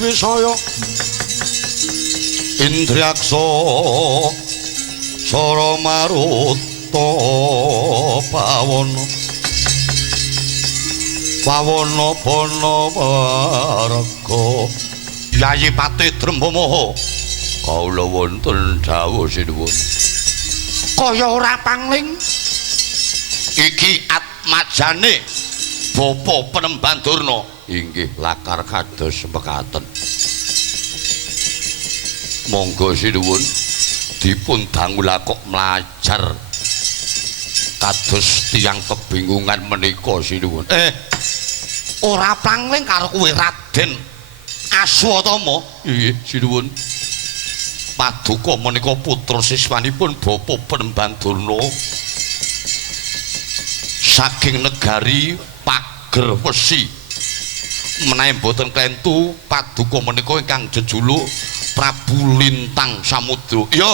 Wisaya Indriaksa Sara Maruta Pawana Bana Warga Yayi Patih Drembamaha kawula wonten dawuh sinuwun kaya ora pangling iki atmajane Bapa Penemban Durna inggih lakar kados mekaten monggo sinuwun dipun dangula kok mlajar kados tiyang kebingungan menika sinuwun ora pangling karo kowe Raden Aswatama nggih sinuwun Paduka menika putra siswanipun Bapa Penemban Durna saking negari Pager Wesi menawi boten klentu Paduka menika ingkang jejuluk Prabu Lintang Samudra ya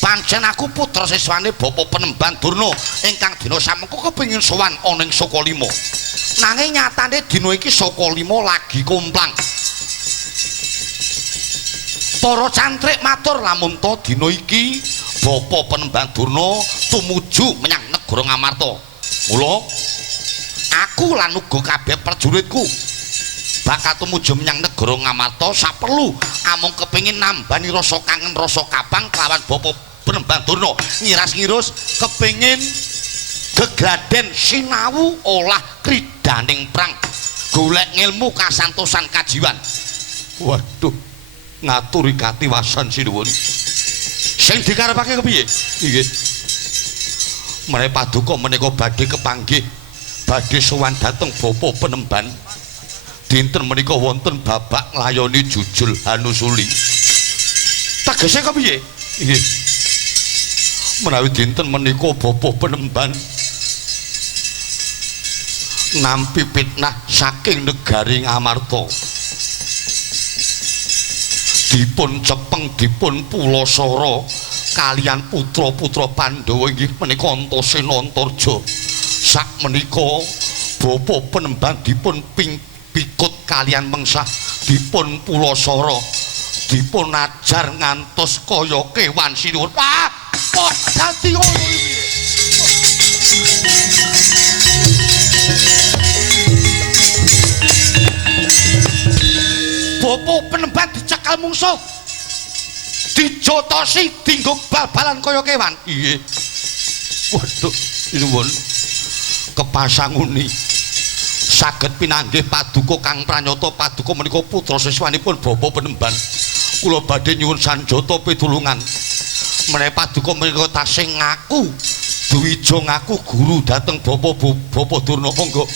pancen aku putra siswane Bapa Penemban Durna ingkang dina samengko kepengin sowan ana ing Sokalima nanging nyatane dina iki Sokalima lagi komplang para cantrik matur lamun to dina iki Bapa Penemban Durna tumuju menyang negara Ngamarta mula aku lan uga kabeh prajuritku bakal tumuju menyang negara Ngamarta saperlu amung kepengin nambani rasa kangen rasa kapang kelawan Bapa Penemban Durna ngiras-ngirus kepengin gegladen sinau olah kridaning prang golek ngilmu kasantosan kajiwan waduh ngaturi katiwasan sinuwun sing dikarepake kepiye nggih menawi Paduka menika badhe kepanggih badhe sowan dhateng Bapa Penemban dinten menika wonten babak nglayani jujul Hanusuli tegese kepiye nggih menawi dinten menika Bapa Penemban nampi fitnah saking negari Ngamarta dipun cepeng dipun pulasara kalian putra-putra Pandhawa inggih menika Antasena Antarja sakmenika Bapa Penemban dipun pikut kalian mengsah dipun pulasara dipun ajar ngantos kaya kewan sinuwun kok dadi ngono iki Bapa Penemban dicekal mungsuh dijotosi dienggo bal-balan kaya kewan iya waduh sinuwun kepasanguni saged pinanggih Paduka kang pranyata Paduka menika putra siswanipun Bapa Penemban kula badhe nyuwun sanjata pitulungan menawi Paduka menika tasih ngaku duwija ngaku guru dhateng Bapa Durna monggo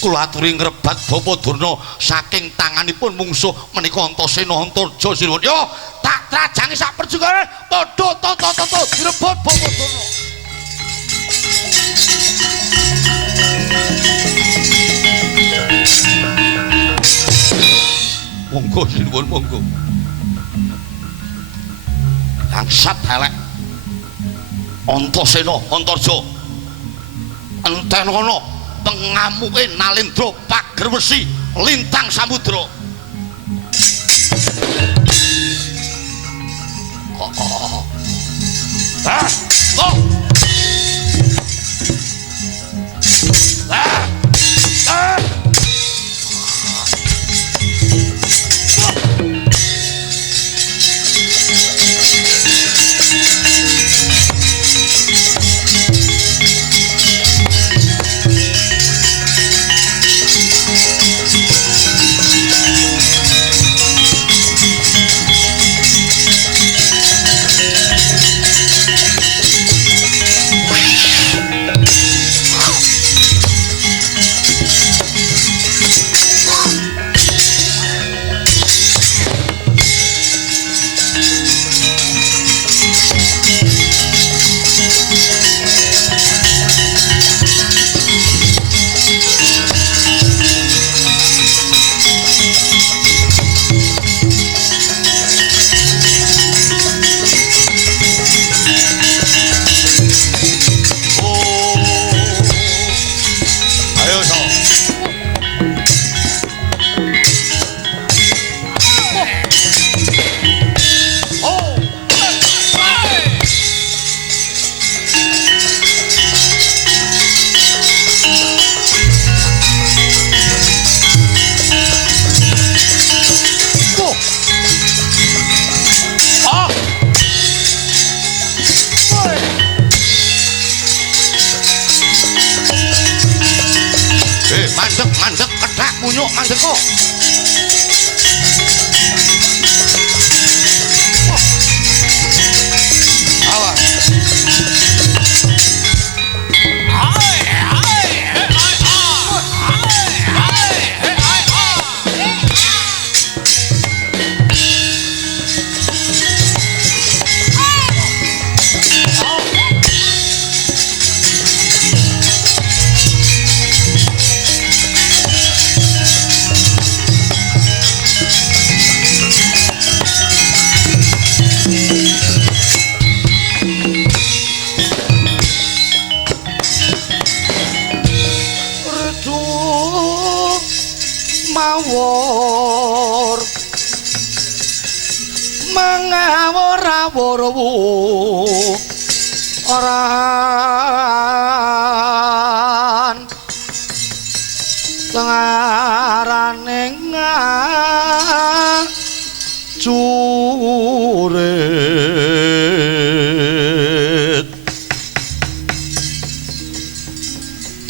kula aturi ngrebat Bapa Durna saking tanganipun mungsuh menika Antasena Antarja sinuwun yo tak trajangi sak perjugane padha toto direbut Bapa Durna monggo sinuwun monggo langsat elek Antasena Antarja enten ana pengamuke Nalendra Pager Wesi Lintang Samudra mandek kethek munyuk mandek kok. Awas. Mawur mangawur-awur oran tengarane ngacurit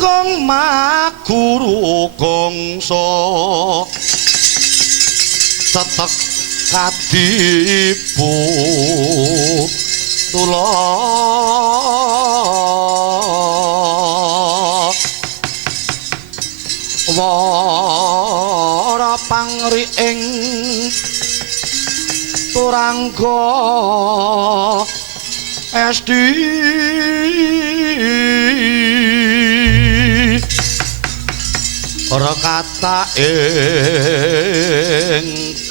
kong maguru gongso tetek kadibu tula wara pangriing turangga esti ora kata ingkang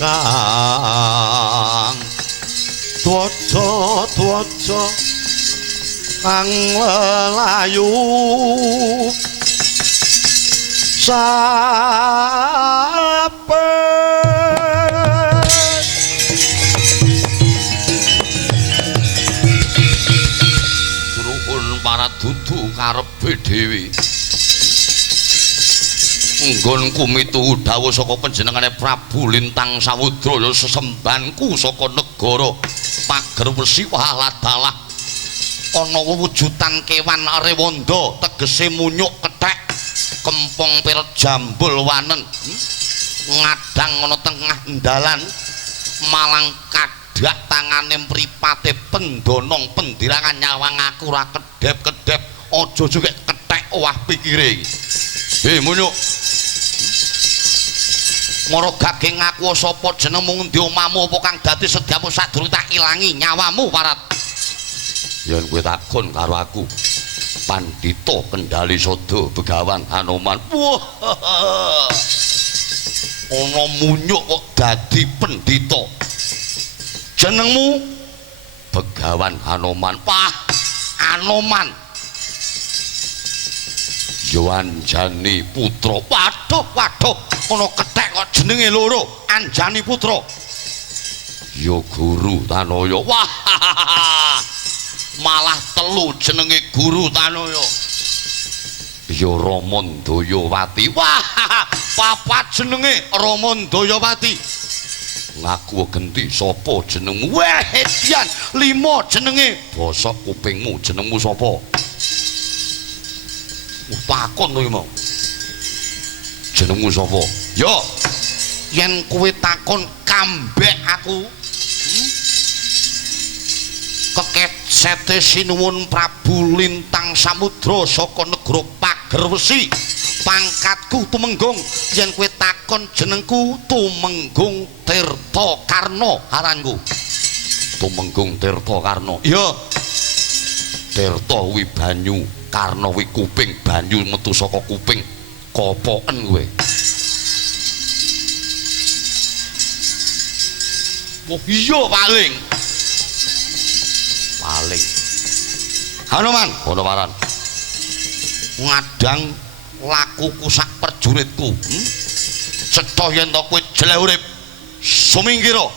twaca kang welayu sape suruhun para dudu karepe dhewe nggonku mituhu dawuh saka panjenengane Prabu Lintang Samudra ya sesembanku saka negara pager wesi waladalah ana wujudan kewan rewanda tegese munyuk kethek kempong pir jambul wanen ngadang ana tengah dalan malang kadhak tangane mripate pendonong pendirangan nyawang aku ora kedep-kedep aja juga kethek owah pikire munyuk mara gaging aku sapa jenengmu ngendi omahmu apa kang dadi sediamu sadurunge tak ilangi nyawamu parat yen kowe takon karo aku Pandita Kendali Sada Begawan Hanoman wah ana munyuk kok dadi pendhita jenengmu Begawan Hanoman wah Hanoman Anjani Putra waduh ana kethek kok jenenge loro Anjani Putra ya Guru Tanaya wah malah telu jenenge Guru Tanaya ya Ramandayawati wah papat jenenge Ramandayawati ngaku genti sapa jenengmu wah edian 5 jenenge basa kupingmu jenengmu sapa takon to iki mau jenengmu sapa yo yen kowe takon kambek aku keketsete sinuwun Prabu Lintang Samudra saka negara Pager Wesi pangkatku Tumenggung yen kowe takon jenengku Tumenggung Tirta Karna aranku Tumenggung Tirta Karna iya Tirta kuwi banyu Karna kuwi kuping banyu metu saka kuping kopoken kowe oh iya paling Hanoman Hanomaran ngadang lakuku sak perjuritku cetha yen to kowe jeleh urip sumingkira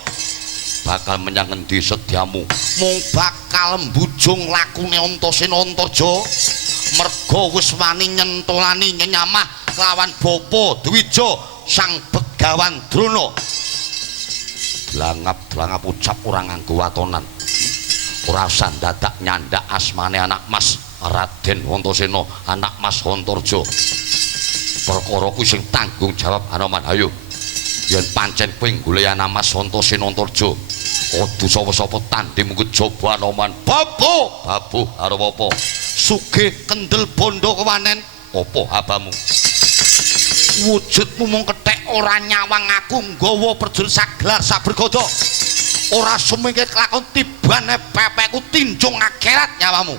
bakal menyang ngendi sediamu mung bakal mbujung lakune Antasena Antarja merga wis wani nyentolani nyenyamah lawan Bapa Dwija sang Begawan Drona blangap ucap ora nganggo watonan ora usah dadak nyandak asmane anak Mas Raden Antasena anak Mas Antarja perkara ku sing tanggung jawab Anoman. Ayo yen pancen kowe golek nama Santosa Antarja kudu sapa-sapa tandem kejaba Anoman. Babu arep apa sugih kendel bondo kewanen apa habamu wujudmu mung kethek ora nyawang aku nggawa prajurit saglar sabergada ora sumengke kelakon tibane pepekku tinjung akhirat nyawamu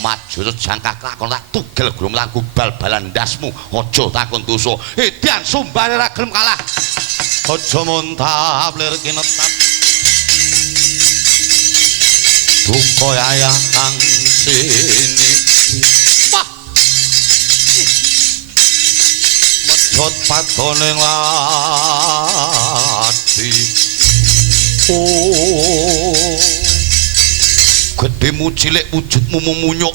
maju jangka kelakon tak tugel grum lagu bal-balan ndasmu aja takon dosa edan sumbare ra gelem kalah aja montap lir kinetap duka ayah kang sini medhot patoning lati gedemu cilik wujudmu memunyuk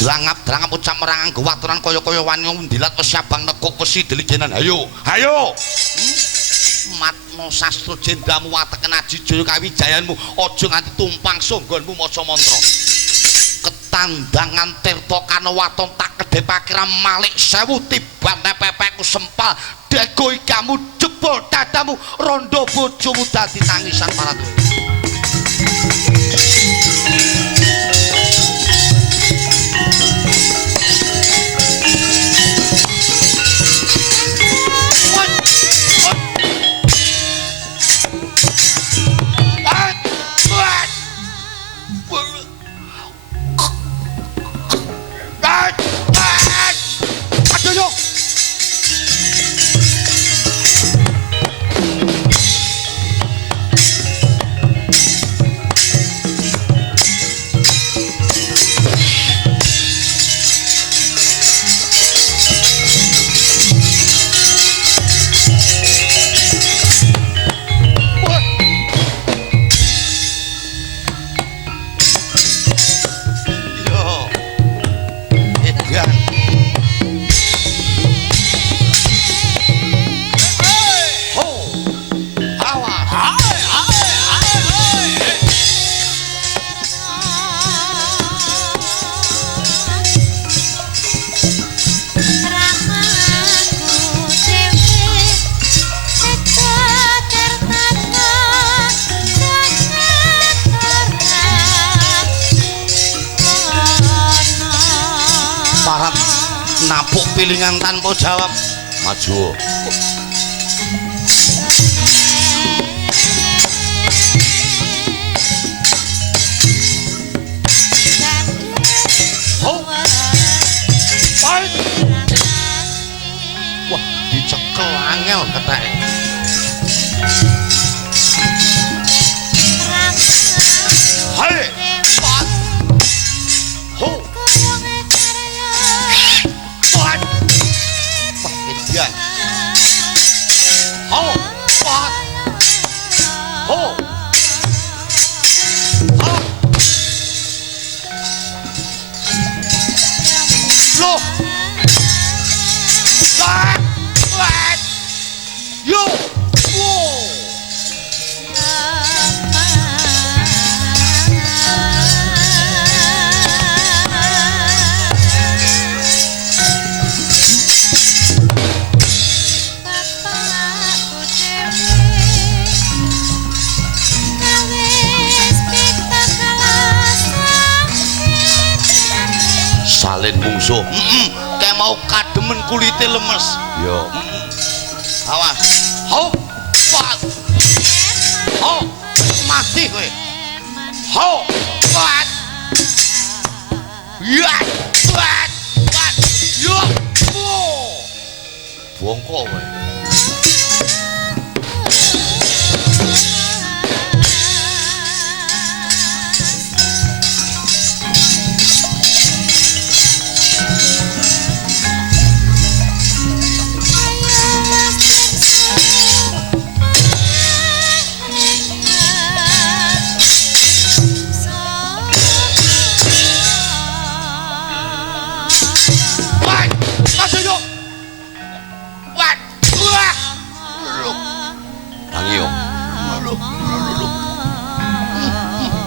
drangap-drangap ucap merangan gewaturan kaya-kaya wani ndilat wis abang nekuk wesi dilijenan ayo matmo sastra jendramu wateken aji jaya kawijayanmu aja nganti tumpang songgonmu maca mantra ketandangan tirta kanawaton tak kedhepake malik 1000 tibane pepekku sempal dego ikamu jebol dadamu rondo bojomu dadi tangisan para napuk pilingan tanpa jawab maju wah dicekel angel kethek hai salin mungsuh kayak mau kademen kulite lemes yo awas hop pat hop mati kowe hop pat ya pat yo bongko kowe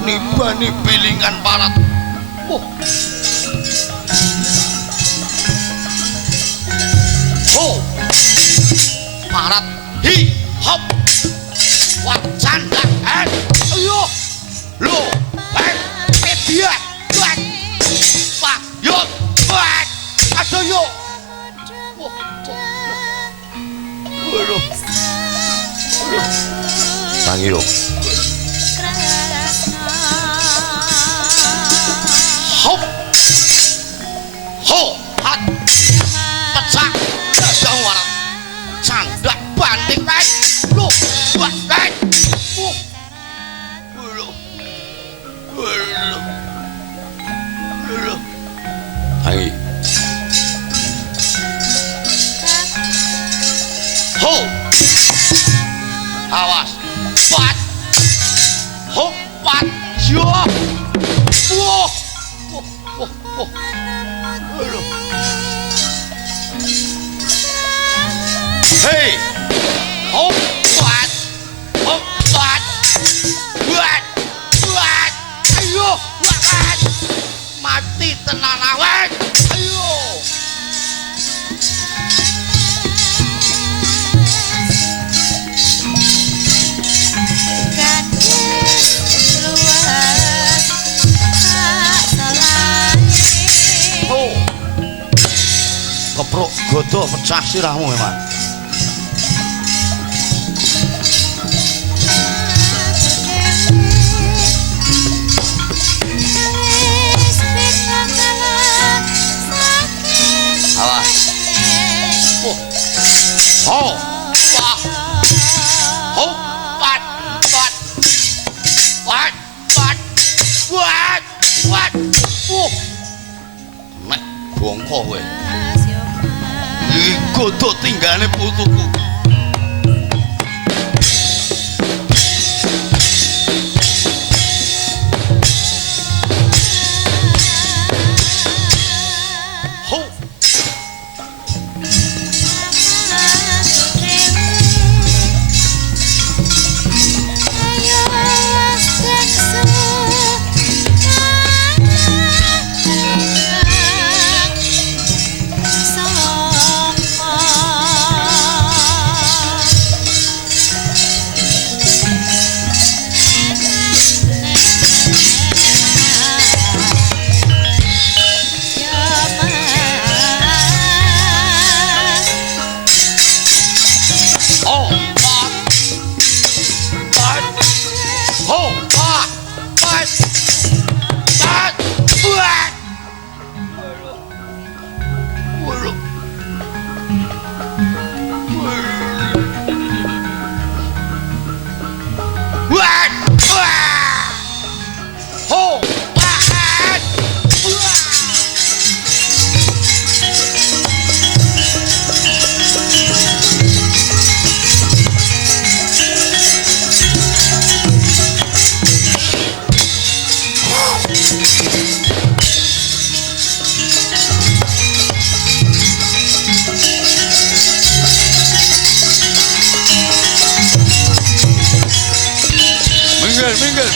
nibani pilingan parat oh hop wajan dak ayo lo media buat pak yo buat ayo yo waduh tangi lo hop ho hat pecah dasar warat candak banting naik lo buat naik tangi ho awas pat ho pat yo wah wah hey ho pat buat ayo buat mati tenan awet ayo keprok godok pecah sirahmu memang awas oh wah oh pat nek bongko kowe godok tinggane putuku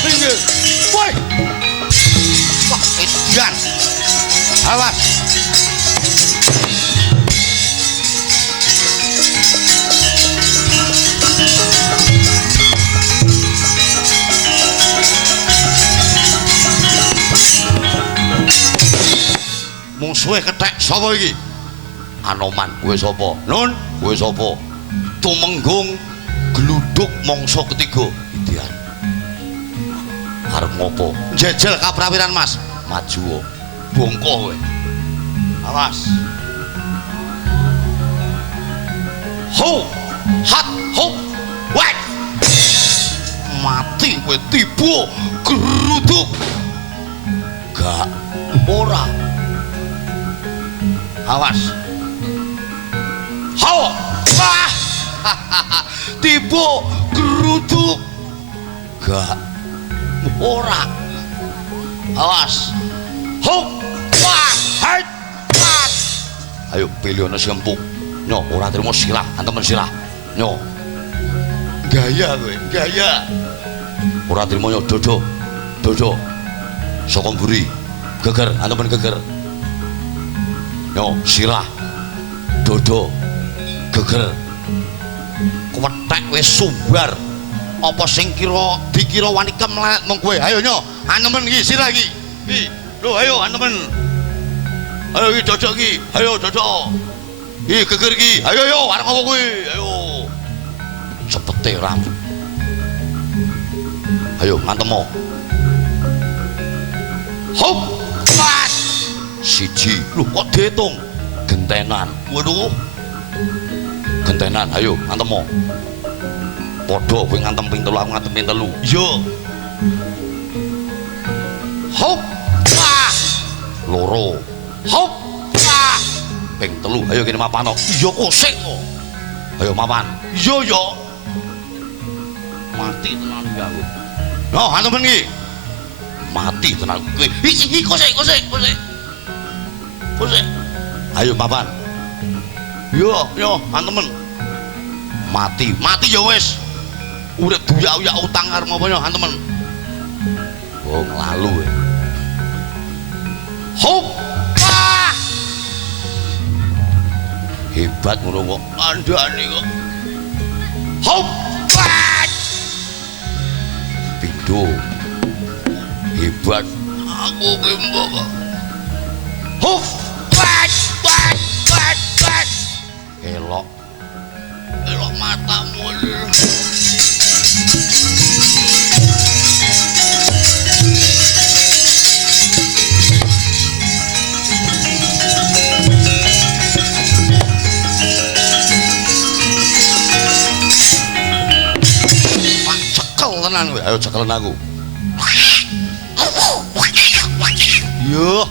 minggir woi wah edan awas musuhe kethek sapa iki Anoman kowe sapa Nun kowe sapa Tumenggung gluduk mangsa ketiga Idian arep ngopo njejel kaprawiran Mas maju bongko kowe awas ho hat ho wek mati kowe tiba geruduk gak ora awas ho wah tiba geruduk gak ora awas hop wah hai pat ayo pilih ana sempuk nyo ora trimo silah antemen silah nyo gaya kowe gaya ora trimo nyo dodo saka mburi geger antemen geger nyo silah dodo geger Kwethek wis sumbar. Apa sing dikira wani kemlet mong kowe? Ayo nyo, anemen iki sira iki. Iki, lho ayo anemen. Ayo iki cocok iki. Ayo cocok. Iki geger iki. Ayo yo arep apa kowe? Ayo. Cepete ram. Ayo ngantemo. Hop. Pas. Siji. Lho kok diitung? Gentenan. Waduh. Gentenan. Ayo ngantemo. Padha kowe ngantem ping 3 aku ngantem ping 3. Iya. Hop. Wah. Loro. Hop. Wah. Ping 3. Ayo kene mapan. Iya kosek kok. Ayo mapan. Iya yo. Mati tenan iki aku. No, antemen iki. Mati tenan kowe. Iki kosek. Ayo mapan. Yo, antemen. Mati ya wis. Urip duyak-uyak utang karo apa ya temen. Wong lalu. Hop. Ah! Hebat ngono kok kandhane kok. Hop. Ah! Pindho. Hebat. Aku ki mbok kok. Hop. Wat. Elok matamu. Tenan kowe, ayo cekelen aku. Yo,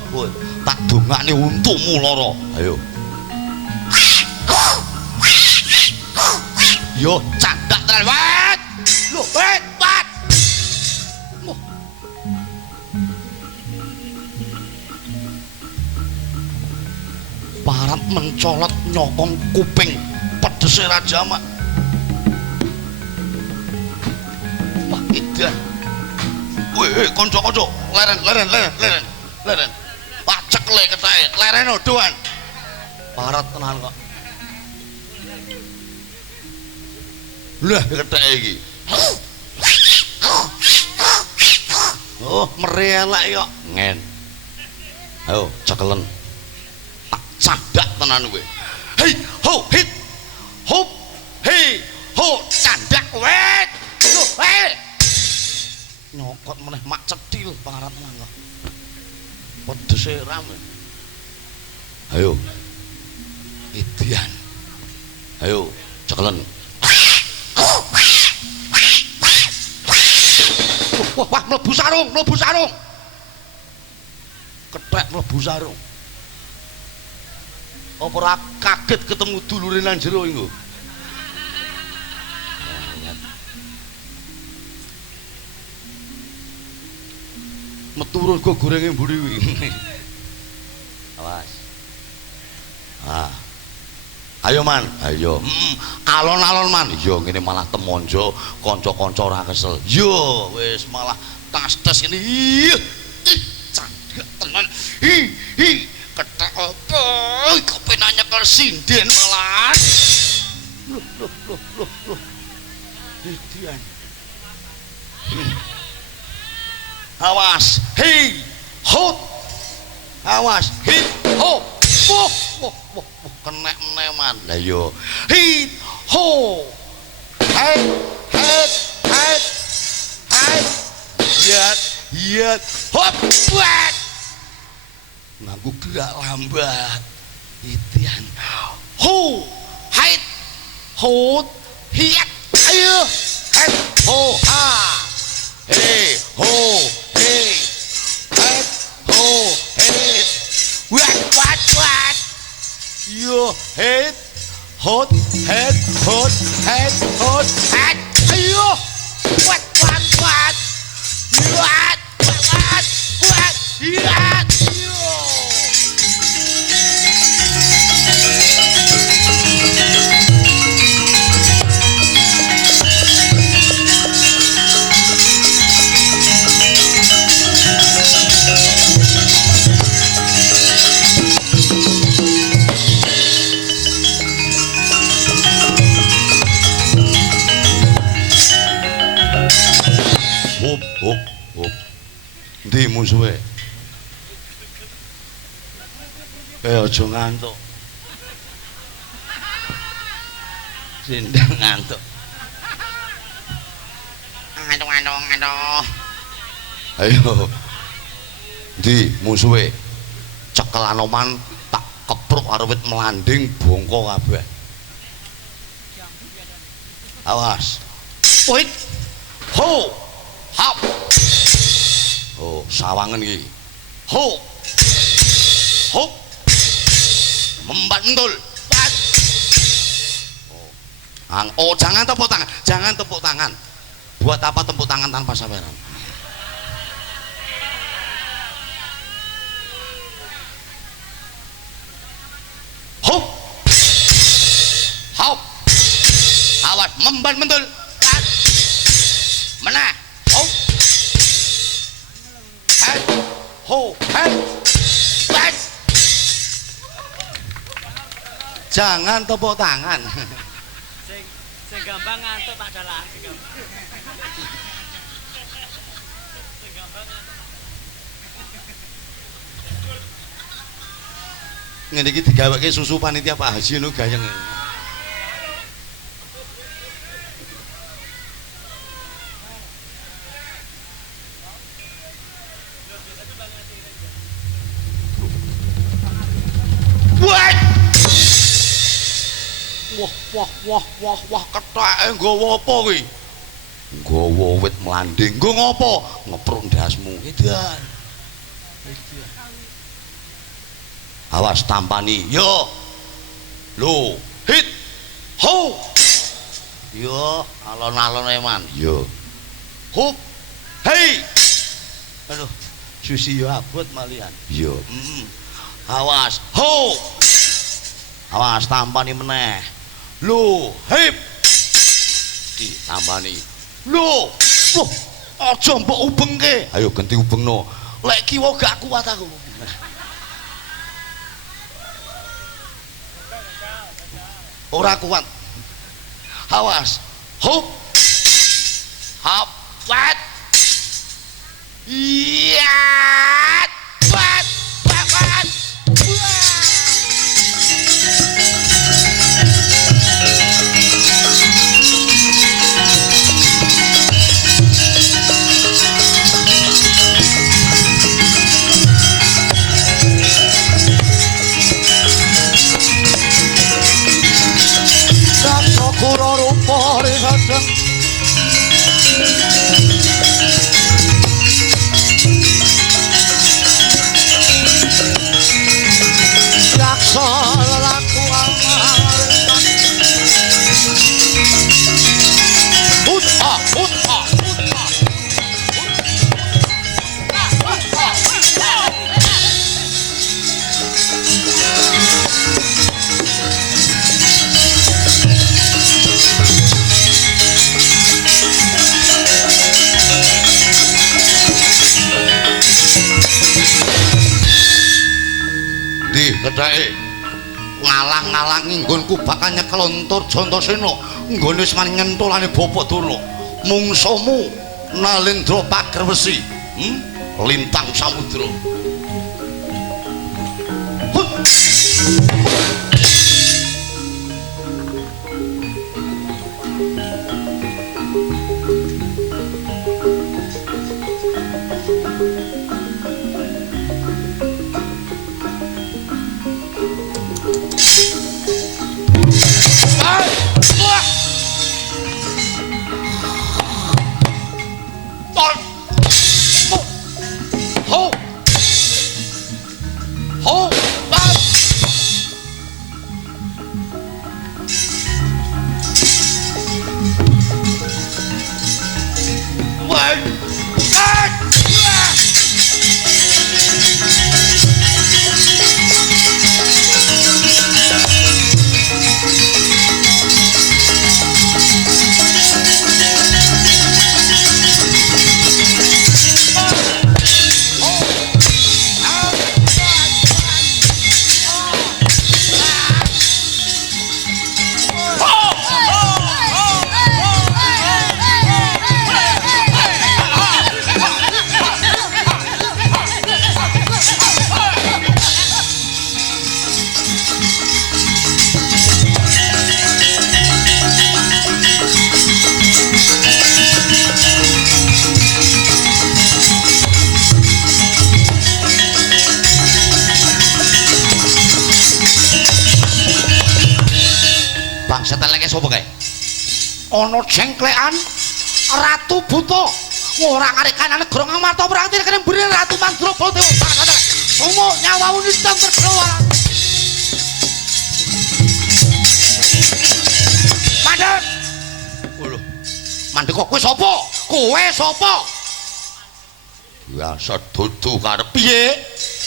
tak dongakne untumu lara. Ayo. Yo, candak tenan, wet. Lho, wet. Parat mencolot nyokong kuping pedhese Raja Mak. Idan. Weh, kanca-kanca, leren. Pak cekle ketahe, leren odoan. Parat tenan kok. Lah ketahe iki. Oh, merelak kok. Ngen. Ayo, cekelen. Tak cadak tenan kowe. Hei, ho, hit. Hop. Hei, ho, candak wet. Yo, hei. Nyokot meneh mak cethil pangarat tenan kok. Pedhese rame. Ayo. Idian. Ayo, cekelen. Wah, mlebu sarung. Kethek mlebu sarung. Apa ora kaget ketemu dulure nang jero iku? Metu go gorenge mburi kuwi. Awas. Ayo man, ayo. Alon-alon man. Yo ngene malah temonjo, kanca-kanca ora kesel. Yo wis malah tas-tas ini. Candhak tenan. Kethek apa? Kepenak nyekel sinden malah. Loh. Idian. Awas, hei, hot. Awas, hit, ho. Wah, kena meneman. Lah yo. Hit, ho. Hei. Yat. Hop, buat. Nganggo gerak lambat. Itian. Ho, hait, hot, hiat. Ayo. Hit, ho, ha. Hey, ho. What? Yo, head, hot. Ayo, what? Ndi musuhe? Aja ngantuk. Sindang ngantuk. Aduh. Ayo. Ndi musuhe? Cekel Anoman tak kepruk karo wit melanding bongko kabeh. Awas. Wait. Ho. Hap. Oh, sawangen iki. Ho. Hop. Membantul. Oh, jangan tepuk tangan. Jangan tepuk tangan. Buat apa tepuk tangan tanpa saweran? Hop. Hop. Awas membantul. Meneh. Hop. Head. Ho. Head. Back. Jangan tepuk tangan. Sing gampang ngantuk Pak Dalang, sing gampang. Ngene iki digaweke susu panitia Pak Haji ngono gayeng. Wah, ketheke nggawa apa kuwi? Nggawa wit melanding. Nggo ngopo? Ngepruk ndasmu. Edan. Awas tampani. Yo. Lho, hit. Ho. Yo, alon-alon eman. Yo. Hup. Hei. Aduh, susi yo abot malian. Yo. Awas. Ho. Awas tampani meneh. Lho, hip. Ditambani. Lho, wah, aja mbok ubengke. Ayo ganti ubengno. Lek kiwa gak kuat aku. Ora kuat. Awas. Hop. Hop. Wat. Iya. Wat. Wat. Kura rupa ringadeng yaksa lelaku amaretan utha kedhae ngalang-ngalangi nggonku bakal nyekel Antarjantasena nggone semane nyentolane Bapa Durna mungsumu Nalendra Pagerwesi lintang samudra. seteleke sapa kae? Ana jengklekan Ratu Buta. Ora ngarek kanane Grong Amarta berarti kene mburi Ratu Mandura Baladewa. Sumo nyawamu nitam berdoa. Mandek. Lho. Mandek kok kowe sapa? Kowe sapa? Biasa dudu karep piye?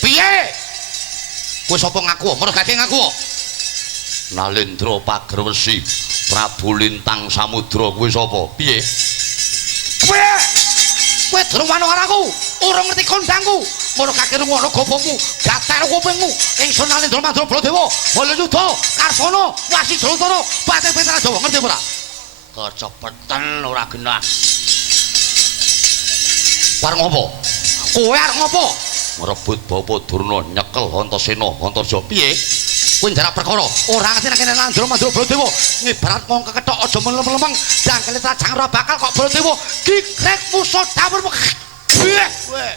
Piye? Kowe sapa ngaku? Mergake ngaku. Nalendra Pagerwesi, Prabu Lintang Samudra kowe sapa? Piye? Kowe. Kowe durung manuk karo aku, ora ngerti kondangku. Ngono kake rungono gobongmu, gater kupingmu. Ingsun Nalendra Mandura Baladewa, Balayudha, Karsana, Wasi Jayatara, Patih Petra Jawa, ngerti ora? Kecepetan ora genah. Arep ngopo? Kowe arep ngopo? Ngrebut Bapa Durna nyekel Antasena, Antarja. Piye? Kowe njarak perkara ora ngerti nek kene Nalendra Mandura Baladewa ngibarat wong kekethok aja melem-lemeng jangkele trajang ora bakal kok Baladewa kikrek musuh dapurmu. Kowe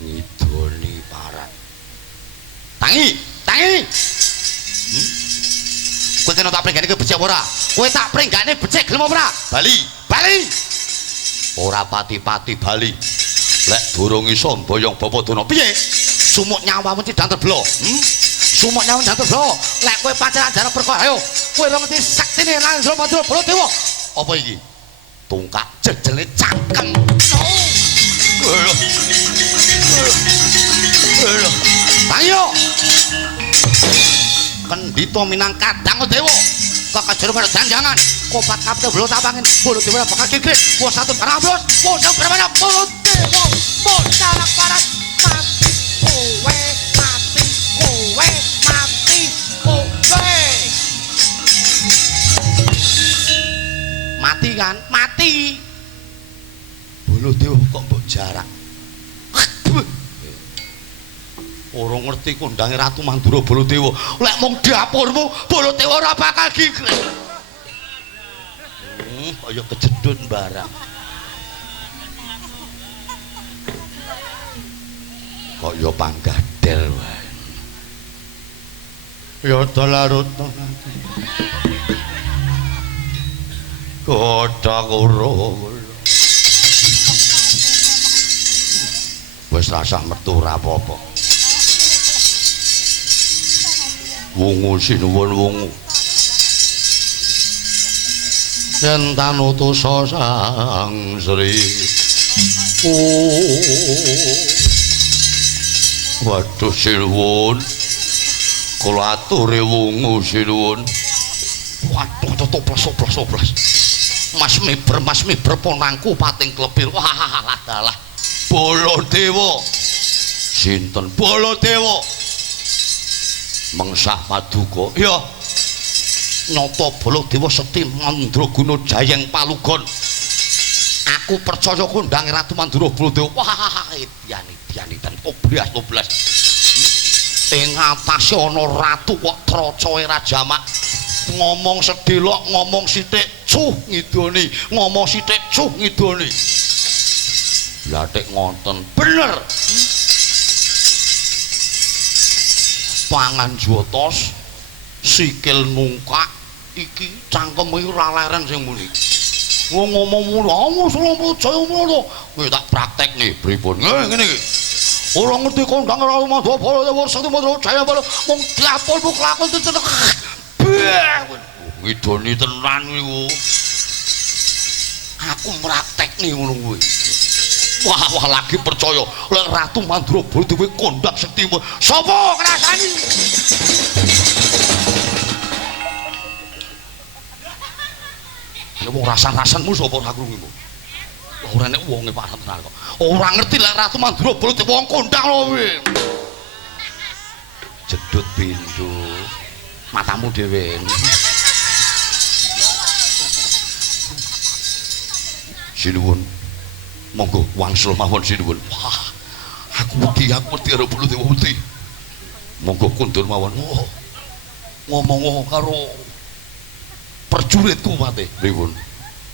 ngidoni parat. Tangi. Kowe tenan tak pringgane kowe becik ora? Kowe tak pringgane becik gelem ora? Bali. Ora pati-pati bali. Lek durung iso mboyong Bapa Durna piye? Sumuk nyawamu cidang terblo. Sumuk nyawamu cidang terblo. Lek kowe pancen ajar perkara ayo. Kowe ora ngerti saktine Nalendra Mandura Baladewa. Apa iki? Tungkak jejele cangkem. Ayo. Kendhita minang kadang dewa. Kakajero karo janjangan. Kopat kapte bolo tapangin. Baladewa bakal kikrik. Wong satu parablos. Wong satu berbanyak Baladewa. Bocah parat mati. Kowe mati. Mati kan? Mati. Baladewa kok mbok jarak. Ora ngerti kondange Ratu Mandura Baladewa. Lek mung dapurmu Baladewa ora bakal gigre. Kaya kejedut barang. Kaya panggadel wae. Ya dalarut. Kodhak ora. Wis rasah metu ora apa-apa. Wungu sinuwun wungu. Yen tanutusa Sang Sri. Waduh sinuwun. Kula aturi wungu sinuwun. Waduh toplos. Mas miber ponangku pating klepir. Wah dalah. Baladewa. Sinten Baladewa? Mengsah Paduka. Ya. Nyata Baladewa Sekti Mandraguna Jayeng Palugon. Aku percaya kondange Ratu Mandura Baladewa. Wah, diani dan toblas. Ing atase ana ratu kok tracae rajamak. Ngomong sedelok, ngomong sithik cuh ngidoni, ngomong sithik cuh ngidoni. Lah tek ngonten bener. Pangan jotos, sikil nungkak, iki cangkeme ora leren sing muni. Wong ngomong mulu, Surabaya Jaya ngono. Kowe tak praktekne pripun? Ngene iki. Ora ngerti kondang Ratu Mandura Baladewa Sakti Mandura Jaya Bala mung diapulmu kelakon tenan. Ngidoni tenan niku. Aku praktekne ngono kuwi. Wah lagi percaya lek Ratu Mandura Baladewa kondang sekti. Sapa ngrasani? Ya wong rasan-rasanmu sapa ora krungu. Ora nek wonge parah tenan kok. Ora ngerti lek Ratu Mandura Baladewa wong kondang lho kuwi. Jedut pintu. Matamu dhewe. Sinuwun. Monggo wangsul mawon sinuwun. Wah, aku wedi karo Baladewa wedi. Monggo kundur mawon. Oh, ngomong karo perjuritku mate. Pripun?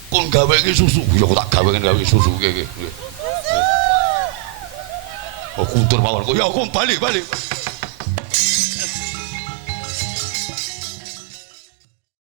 Kon gawe iki susu. Ya kok tak gawe susu iki. Oh, kundur mawon. Ya kon bali.